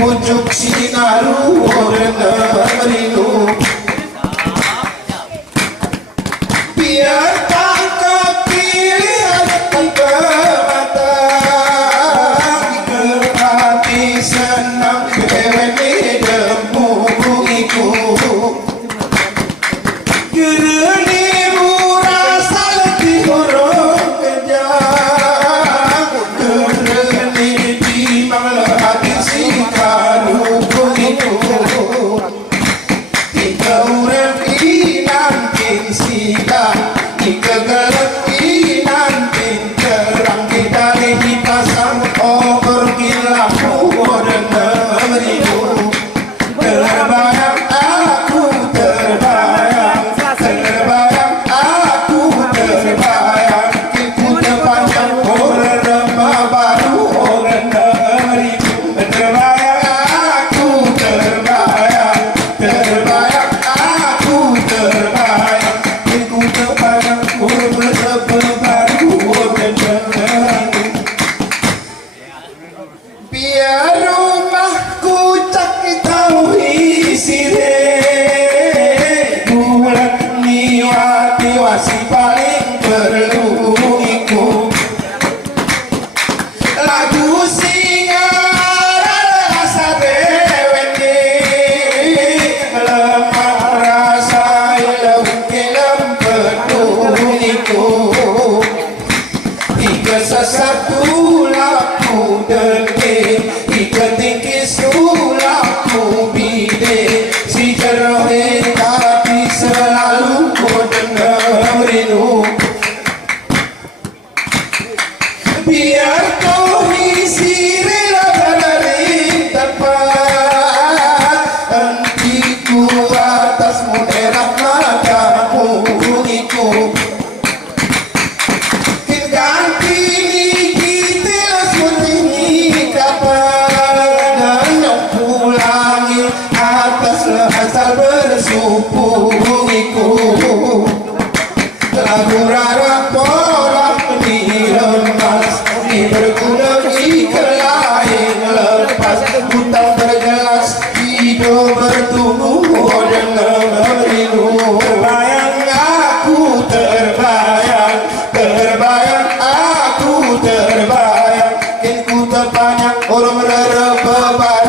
Pucuk sinaru orang merindu biar tak kepilih ke mata kerati senang bewene dempungiku gereni murasa letih borong kejam gereni timang lehati sikanu pungiku tiga urem inantin sida tiga gelap inantin terang kita dipasang over kilamu dan meridu terbayang aku terbayang terbayang aku terbayang itu terpanjang orang remah baru orang meridu terbayang aku terbayang terbayang aku terbayang itu terpanjang orang remah baru orang meridu biar rumahku cak tahu isire bulan niwati wasi paling perlu iku lagu singa rasa dewene lemah rasa ilang kilam peduniku tiga sesatu laku deke tiga tinggi sulaku bide si jerohe tapi selalu ku dengar rindu biar kau isi rela dari tempat hentiku atasmu derah matamu bunyiku ganti kita langsung kapan dan pulangi atas asal bersupungiku lagu rara pola di lemas di berguna di kelain lepas hutang berjelas hidup bertumbuh dengan merindu terbayang aku terbayang terbayang aku terbayang kini ku terbanyak orang meraba